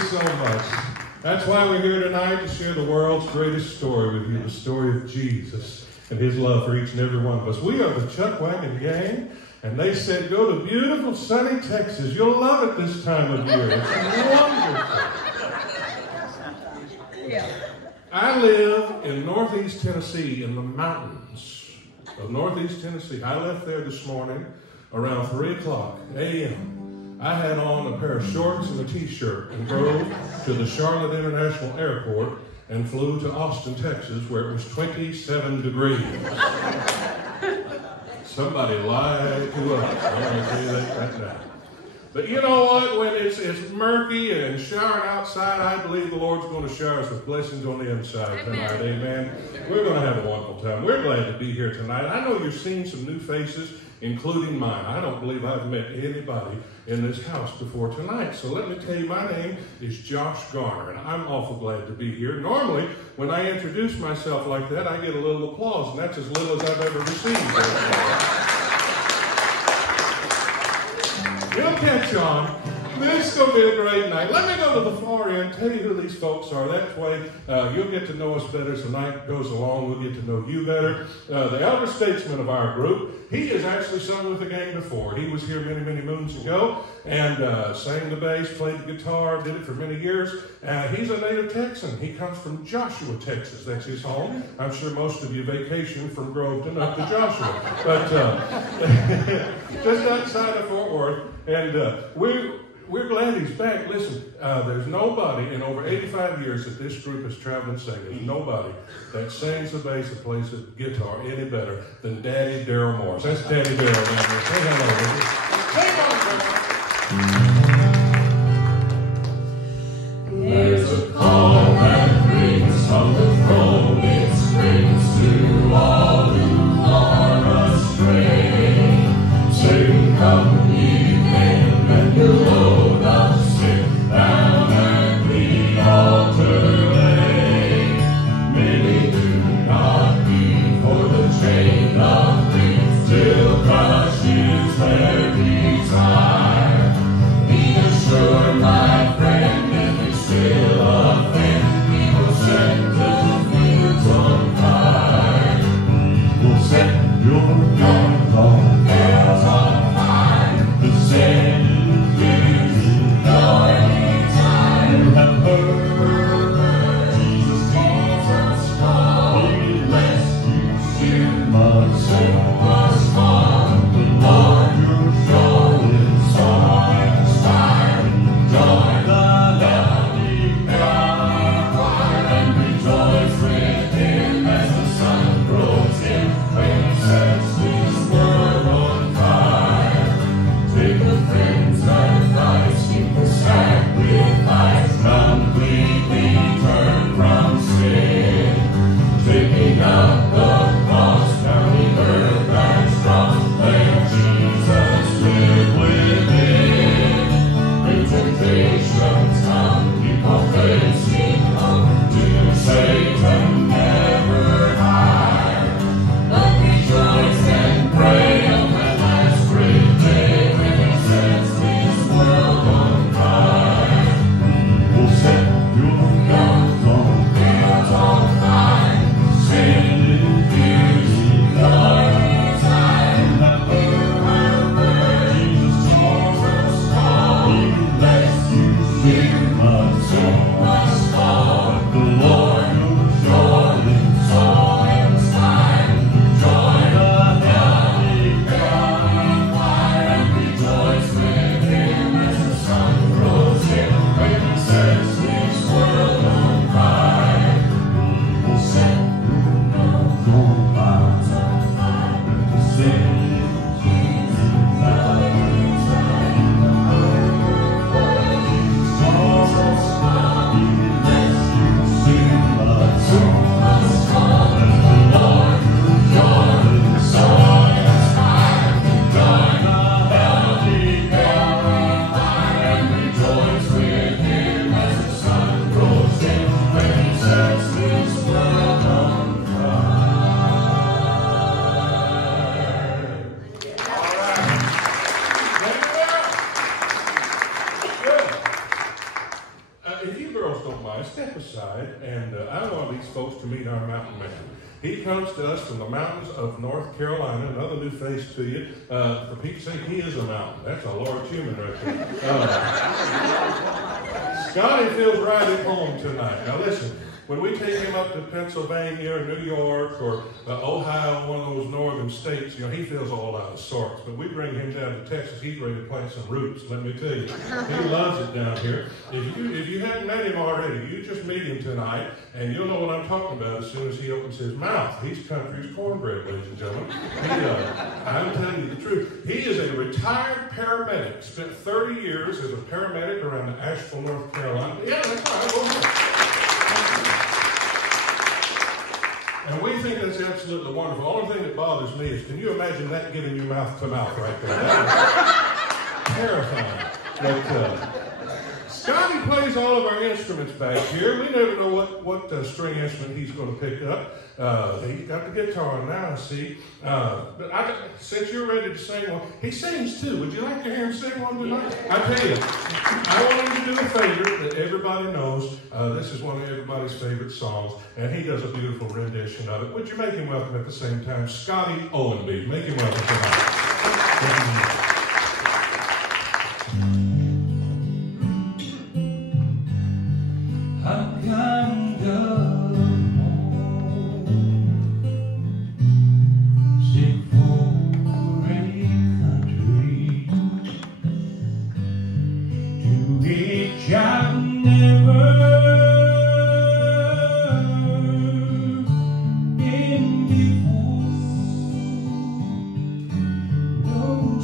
so much. That's why we're here tonight, to share the world's greatest story with you, the story of Jesus and his love for each and every one of us. We are the Chuck Wagon Gang, and they said, go to beautiful, sunny Texas. You'll love it this time of year. It's wonderful. I live in northeast Tennessee, in the mountains of northeast Tennessee. I left there this morning around 3 o'clock a.m. I had on a pair of shorts and a t-shirt and drove to the Charlotte International Airport and flew to Austin, Texas, where it was 27 degrees. Somebody lied to us. I'm going to tell you that now. But you know what? When it's murky and showering outside, I believe the Lord's going to shower us with blessings on the inside tonight. Amen. We're going to have a wonderful time. We're glad to be here tonight. I know you're seeing some new faces, including mine. I don't believe I've met anybody in this house before tonight. So let me tell you, my name is Josh Garner, and I'm awful glad to be here. Normally, when I introduce myself like that, I get a little applause, and that's as little as I've ever received. You'll catch on. This is going to be a great night. Let me go to the far end, tell you who these folks are. That way, you'll get to know us better as the night goes along. We'll get to know you better. The elder statesman of our group, he has actually sung with the gang before. He was here many, many moons ago and sang the bass, played the guitar, did it for many years. He's a native Texan. He comes from Joshua, Texas. That's his home. I'm sure most of you vacation from Groveton up to Joshua. But just outside of Fort Worth. And we're glad he's back. Listen, there's nobody in over 85 years that this group has traveled and sang. There's nobody that sings the bass and plays the guitar any better than Daddy Darryl Morris. That's Daddy Darryl down there. Say hello, baby. There's a call that rings from the throne. It springs to all who are astray. Saying, come ye men and load up, sit down at the altar lay. Many do not heed, for the chain of grief still crushes their desire. Be assured, my friend, if you still offend, he will set the fields on fire. He will set your guns on fire. The sand is your desire. You have heard Jesus call. He rescues you, must save us all. The Lord your soul is song inspiring. Join the heavenly choir and rejoice with him as the sun grows dim when he sets this world on fire. Take the friend's advice, keep the sacrifice, completely turn from sin. Taking up the cross, counting earth and strong. He comes to us from the mountains of North Carolina. Another new face to you. For Pete's sake, he is a mountain. That's a large human right there. Scotty feels right at home tonight. Now listen, when we take him up to Pennsylvania or New York or Ohio, one of those northern states, you know, he feels all out of sorts. But we bring him down to Texas, he's ready to plant some roots, let me tell you. He loves it down here. If you haven't met him already, you just meet him tonight, and you'll know what I'm talking about as soon as he opens his mouth. He's country's cornbread, ladies and gentlemen. I'm telling you the truth. He is a retired paramedic, spent 30 years as a paramedic around Asheville, North Carolina. Yeah, that's right, go ahead. And we think that's absolutely wonderful. The only thing that bothers me is, can you imagine that giving you mouth to mouth right there? That is terrifying. But Scotty plays all of our instruments back here. We never know what string instrument he's going to pick up. He's got the guitar now, I see. But since you're ready to sing one, he sings too. Would you like to hear him sing one tonight? I tell you, I want him to do a favor that everybody knows. This is one of everybody's favorite songs, and he does a beautiful rendition of it. Would you make him welcome at the same time? Scotty Owenby. Make him welcome tonight. No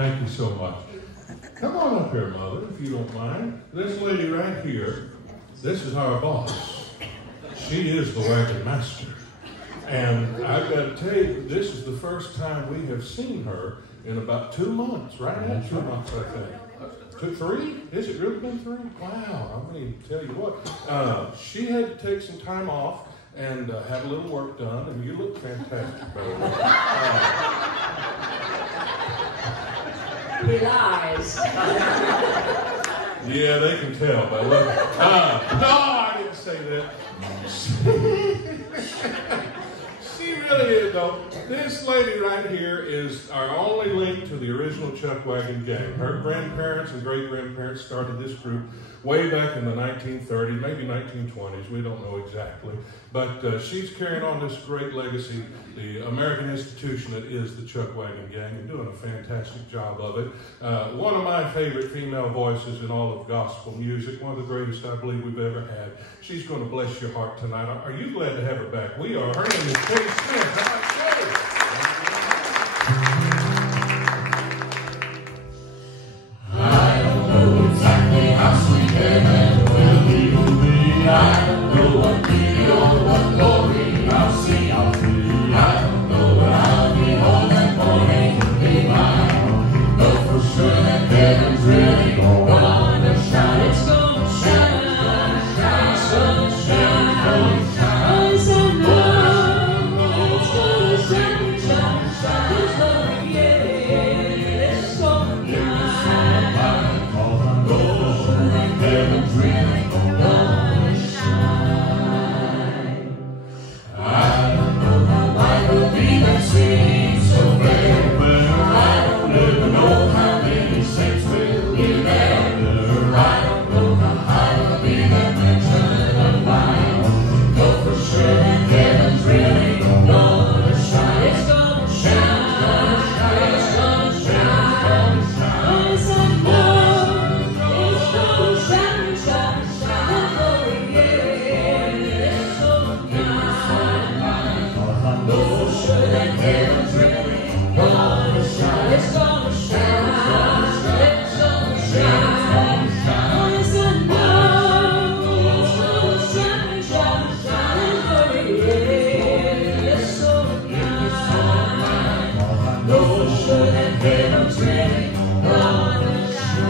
Thank you so much. Come on up here, Mother, if you don't mind. This lady right here, this is our boss. She is the wagon master. And I've got to tell you, this is the first time we have seen her in about 2 months, right? 2 months, I think. 3? Is it really been 3? Wow, I mean, tell you what. She had to take some time off and have a little work done, and you look fantastic, by the way. He lies. Yeah, they can tell by looking. No, I didn't say that. She really is, though. This lady right here is our only link to the original Chuck Wagon gang. Her grandparents and great-grandparents started this group way back in the 1930s, maybe 1920s, we don't know exactly. But she's carrying on this great legacy, the American institution that is the Chuck Wagon gang, and doing a fantastic job of it. One of my favorite female voices in all of gospel music, one of the greatest I believe we've ever had. She's going to bless your heart tonight. Are you glad to have her back? We are. Her name is Kay Smith. How about Kay? I don't know exactly how sweet heaven will be. I don't know what beauty or what glory I'll see. I don't know what I'll be home that morning will be mine. Know for sure that heaven's really gonna shine. It's gonna shine. It's gonna shine. It's gonna shine. It's gonna shine. Shine. It's gonna, yeah. It's gonna shine. Heaven's really gonna shine. I don't know how life will be that sweet so fair. I don't ever know how many saints will be there. I don't know how high will be that mansion of mine. Know for sure that heaven's really gonna shine. It's gonna shine. It's gonna shine. It's gonna shine. It's gonna shine. It's gonna shine. Shine, shine. Oh, yeah. It's gonna shine. I know for sure that heaven's really gonna shine. It's gonna shine. It's gonna shine. It's gonna shine. Shine, shine. Oh, yeah. It's gonna shine. I know for sure that heaven's really gonna shine.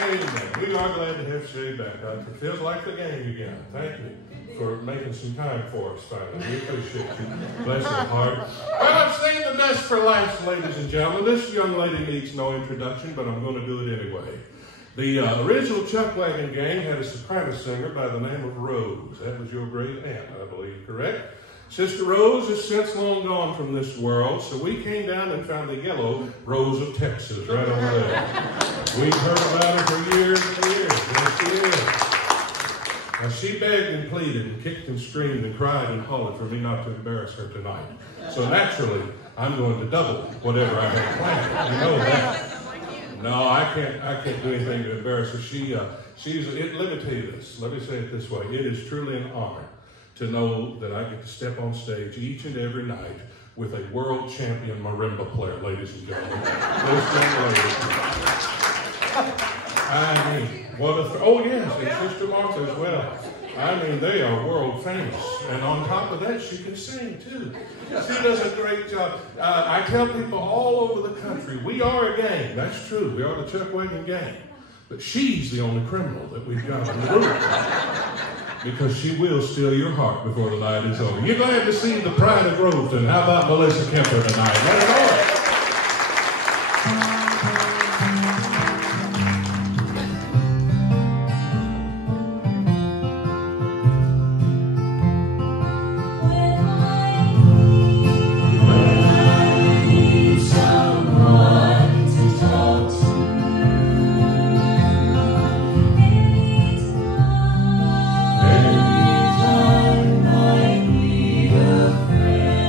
Amen. We are glad to have Shay back. It feels like the game again. Thank you for making some time for us finally. We appreciate you. Bless your heart. Well, I've saved the best for last, ladies and gentlemen. This young lady needs no introduction, but I'm going to do it anyway. The original Chuck Wagon gang had a soprano singer by the name of Rose. That was your great aunt, I believe, correct? Sister Rose is since long gone from this world, so we came down and found the yellow Rose of Texas right over there. We've heard about her for years and years. Yes, she is. Now, she begged and pleaded and kicked and screamed and cried and hollered for me not to embarrass her tonight. So naturally, I'm going to double whatever I had planned. You know that. No, I can't do anything to embarrass her. Let me tell you this. Let me say it this way. It is truly an honor to know that I get to step on stage each and every night with a world champion marimba player, ladies and gentlemen. This young lady. I mean, what a... Oh, yes, and Sister Martha as well. I mean, they are world famous. And on top of that, she can sing, too. She does a great job. I tell people all over the country, we are a gang. That's true. We are the Chuck Wagon gang. But she's the only criminal that we've got in the room. Because she will steal your heart before the night is over. You're glad to see the pride of Groveton. How about Melissa Kemper tonight? Let it on. Anytime I need a friend.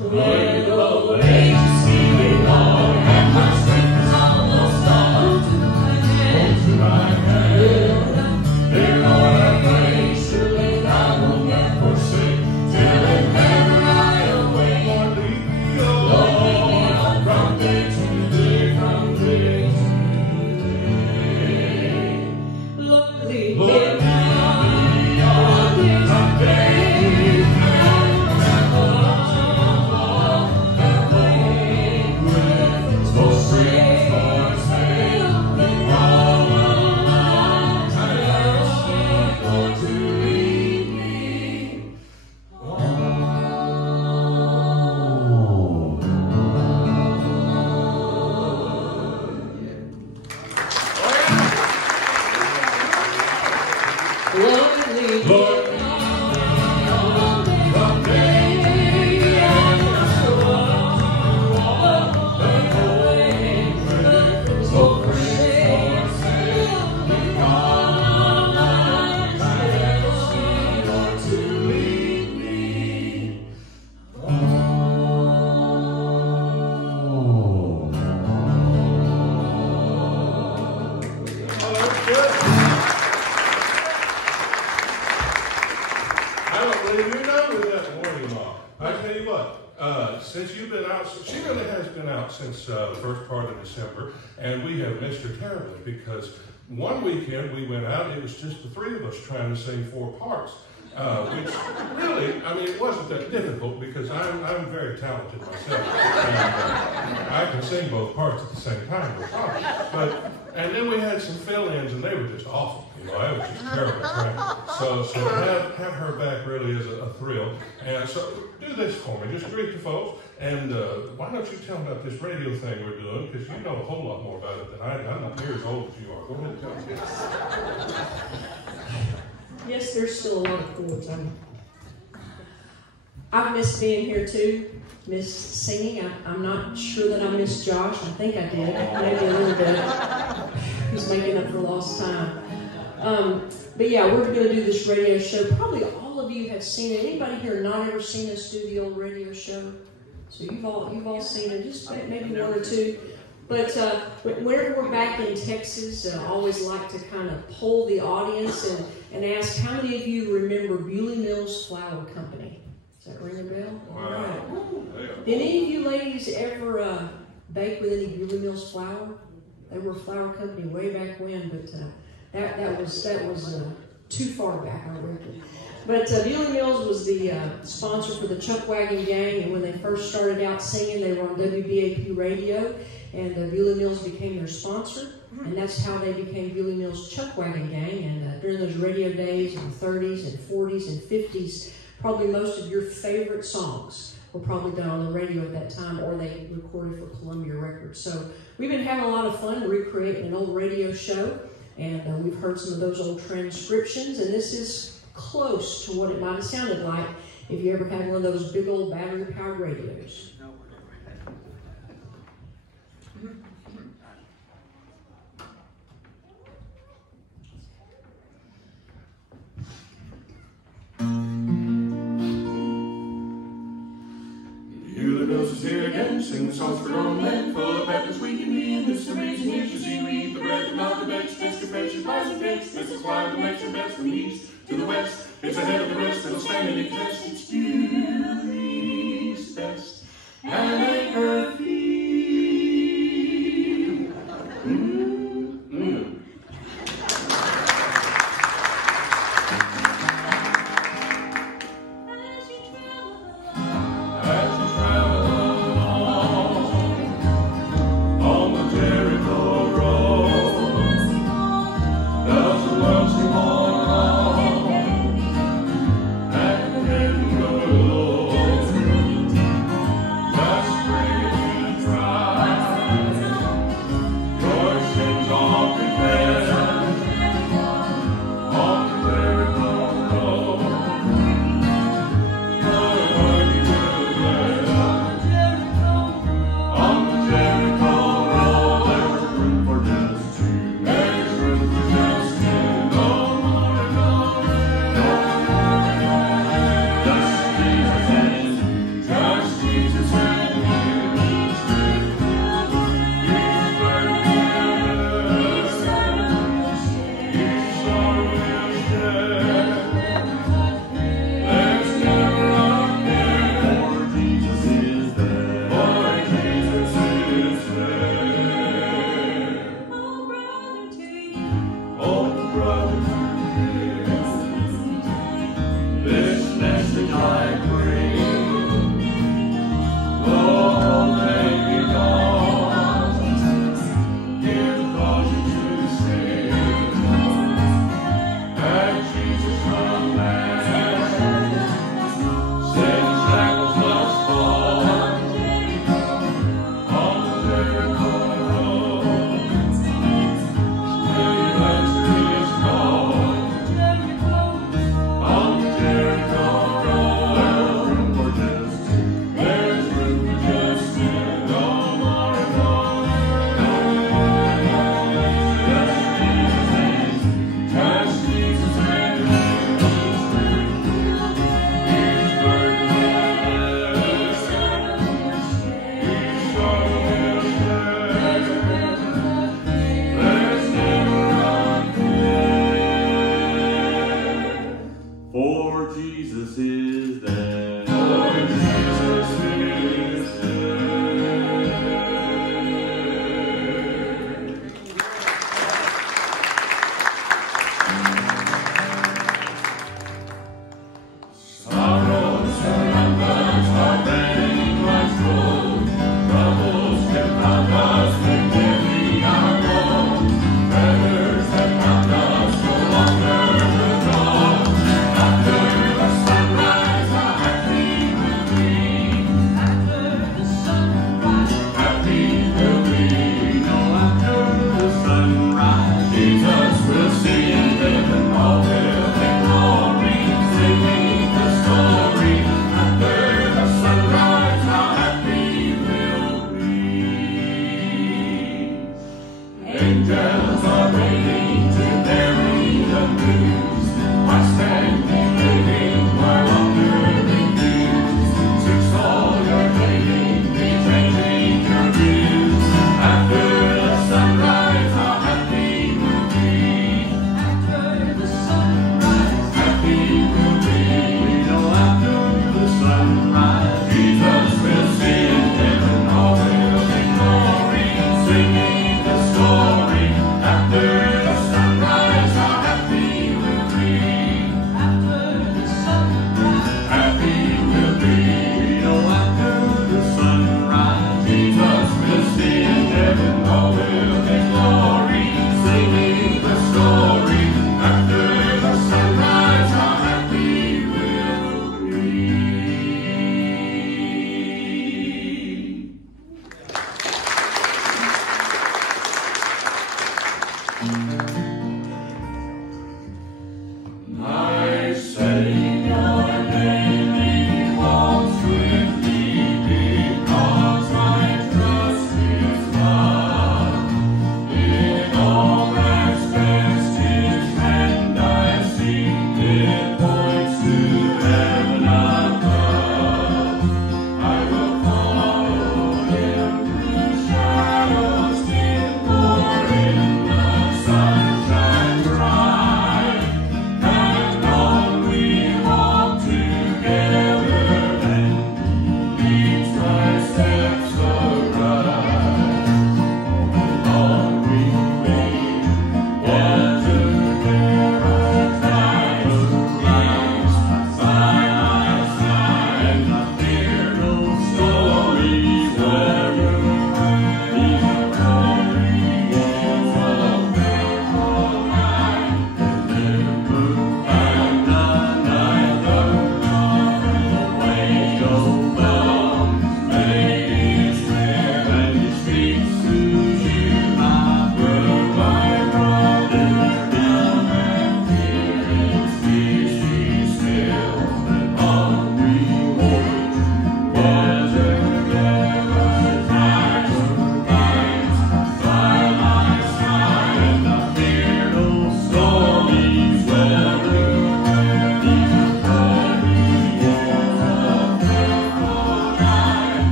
When the waves stealing on and my strength is almost gone to my hand, dear Lord, I pray, surely thou wilt not forsake till in heaven I await. Lord, lead me on from day to day, from day to day. Lord, lead me on from day. Since the first part of December, and we have missed her terribly because one weekend we went out, it was just the three of us trying to sing 4 parts, which really, I mean, it wasn't that difficult because I'm very talented myself, and I can sing both parts at the same time, and then we had some fill-ins and they were just awful. You know, it was just terrible. So have her back really is a thrill. And so do this for me. Just greet the folks. And why don't you tell them about this radio thing we're doing? Because you know a whole lot more about it than I do. I'm not near as old as you are. Go ahead and tell them. Yes, there's still a lot of chords. I've missed being here too. Missed singing. I'm not sure that I missed Josh. I think I did. Maybe a little bit. He's making up for lost time. But yeah, we're going to do this radio show. Probably all of you have seen it. Anybody here not ever seen us do the old radio show? So you've all seen it, just maybe one or two. But whenever we're back in Texas, I always like to kind of poll the audience and ask how many of you remember Bewley Mills Flour Company? Does that ring a bell? Wow. All right. Did any of you ladies ever bake with any Bewley Mills flour? They were a flour company way back when, but that was too far back, I reckon. But Bewley Mills was the sponsor for the Chuck Wagon Gang, and when they first started out singing, they were on WBAP radio, and Bewley Mills became their sponsor, and that's how they became Bewley Mills Chuck Wagon Gang. And during those radio days in the 30s and 40s and 50s, probably most of your favorite songs were probably done on the radio at that time, or they recorded for Columbia Records. So we've been having a lot of fun recreating an old radio show, and we've heard some of those old transcriptions, and this is close to what it might have sounded like if you ever had one of those big old battery-powered radios. Bewley Mills is here again, sing songs for grown men, full of Baptist we can be, and this amazing news to see. We eat the bread and not the bakes, taste your face, your pies and cakes. This is why we make your best from east to the west. It's ahead of the rest, it'll stand any test. It's Bewley's best, and ain't her feet. Lord.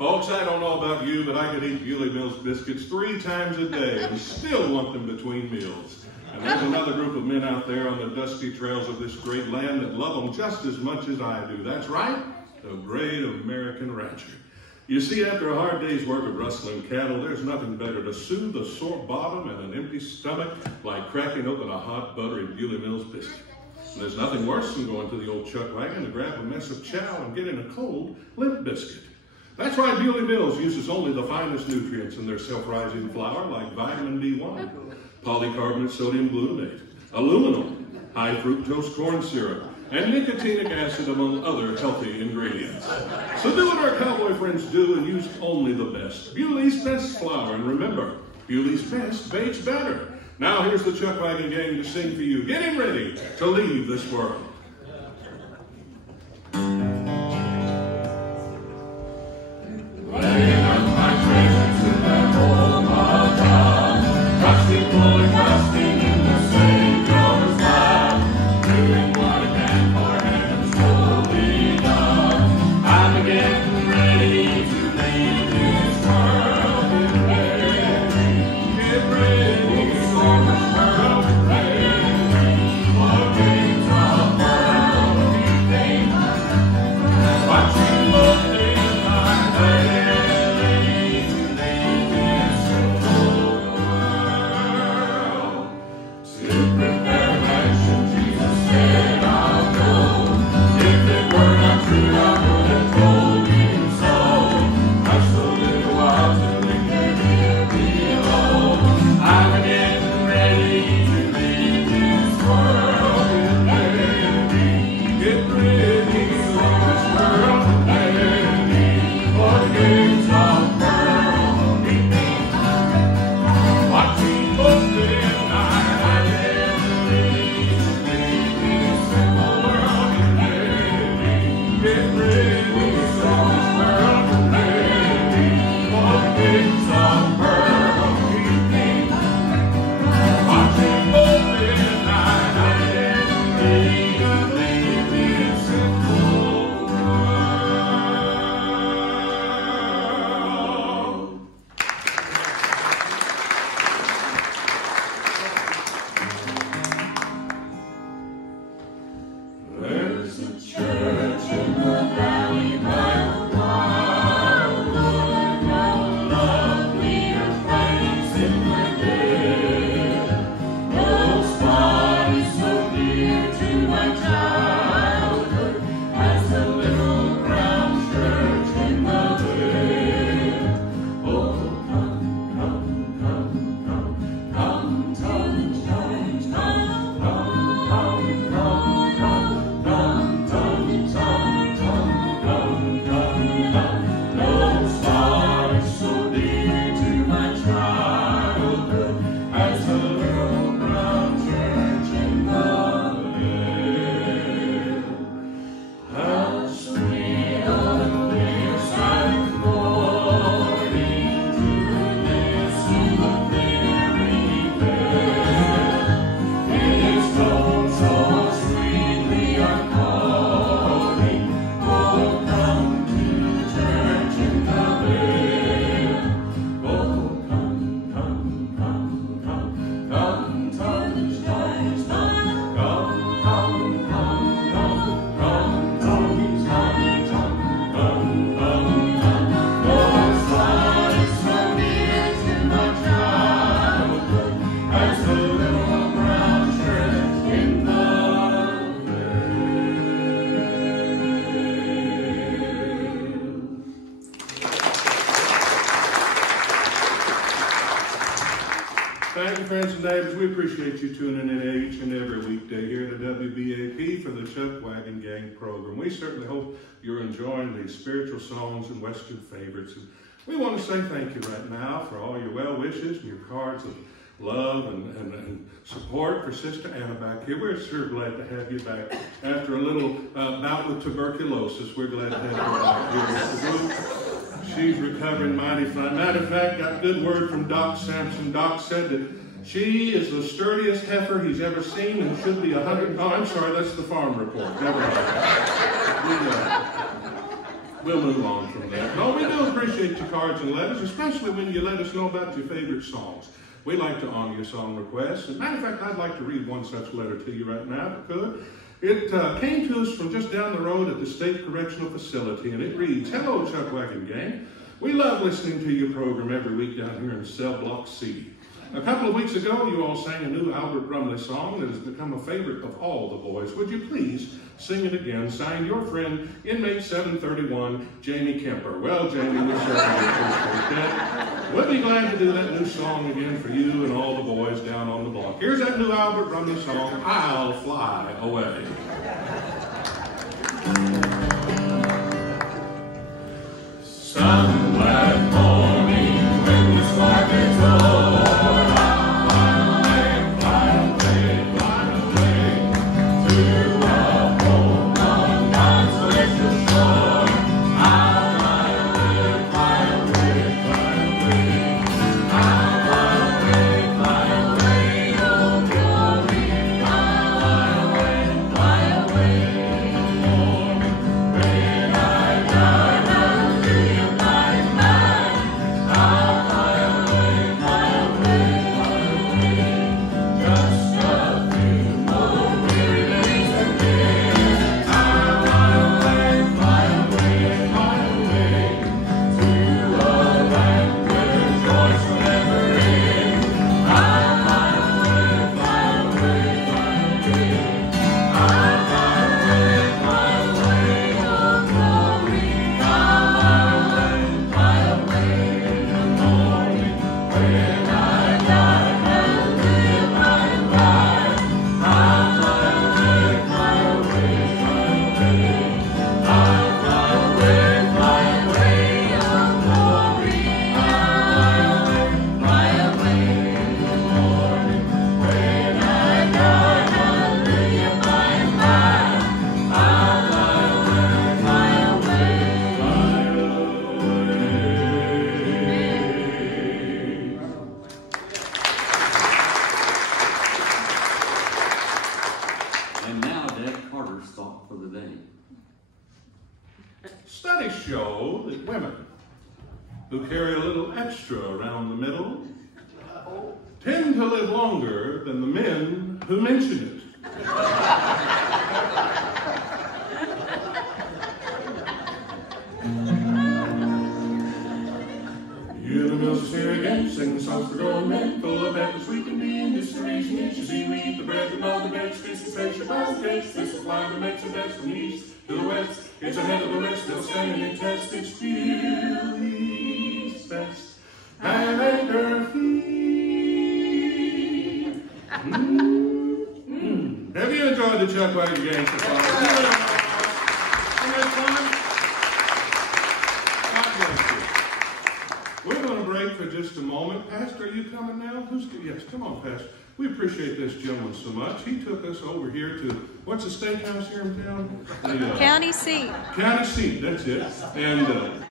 Folks, I don't know about you, but I could eat Bewley Mills biscuits 3 times a day and still want them between meals. And there's another group of men out there on the dusty trails of this great land that love them just as much as I do. That's right, the great American rancher. You see, after a hard day's work of rustling cattle, there's nothing better to soothe a sore bottom and an empty stomach like cracking open a hot, buttery Bewley Mills biscuit. And there's nothing worse than going to the old chuck wagon to grab a mess of chow and getting a cold, limp biscuit. That's why Bewley Mills uses only the finest nutrients in their self-rising flour, like vitamin B1, polycarbonate sodium glutamate, aluminum, high fructose corn syrup, and nicotinic acid, among other healthy ingredients. So do what our cowboy friends do and use only the best. Bewley's best flour, and remember, Bewley's best bakes better. Now here's the Chuck Wagon Gang to sing for you, getting ready to leave this world. Laying up my treasures in that home of God, trusting, fully trusting in the Savior's love, doing what I can for heaven's holy done. I'm getting ready to leave this world in ready. Get ready, for the world in ready. For things of world we think, watching both in my way. Friends and neighbors, we appreciate you tuning in each and every weekday here at WBAP for the Chuck Wagon Gang program. We certainly hope you're enjoying these spiritual songs and Western favorites. And we want to say thank you right now for all your well wishes and your cards of love and support for Sister Anna back here. We're sure glad to have you back. After a little bout with tuberculosis, we're glad to have you back here with the group. She's recovering mighty fine. Matter of fact, got a good word from Doc Sampson. Doc said that she is the sturdiest heifer he's ever seen and should be 100. Oh, I'm sorry, that's the farm report. Never mind. We'll move on from that. No, we do appreciate your cards and letters, especially when you let us know about your favorite songs. We like to honor your song requests. As a matter of fact, I'd like to read one such letter to you right now, if I could. It came to us from just down the road at the State Correctional Facility, and it reads, "Hello, Chuck Wagon Gang. We love listening to your program every week down here in Cell Block C. A couple of weeks ago, you all sang a new Albert Brumley song that has become a favorite of all the boys. Would you please sing it again? Signed, your friend, Inmate 731, Jamie Kemper." Well, Jamie, we certainly appreciate that. We'll be glad to do that new song again for you and all the boys down on the block. Here's that new Albert Brumley song, "I'll Fly Away." Some glad morning when the spark is low, Studies show that women who carry a little extra around the middle tend to live longer than the men who mention it. You the Mills is here again, singing songs for grown men, full of epics we can be in histories and inches. We eat the bread and all the beds, this is special pancakes. This is why we make the best from east to the west. It's ahead of the rest, still standing in test. It's still East best. And anchor feed. Have you enjoyed the Chuck Wagon Gang so far? We're going to break for just a moment. Pastor, are you coming now? Yes, come on, Pastor. We appreciate this gentleman so much. He took us over here to, what's the steakhouse here in town? County Seat. County Seat, that's it. And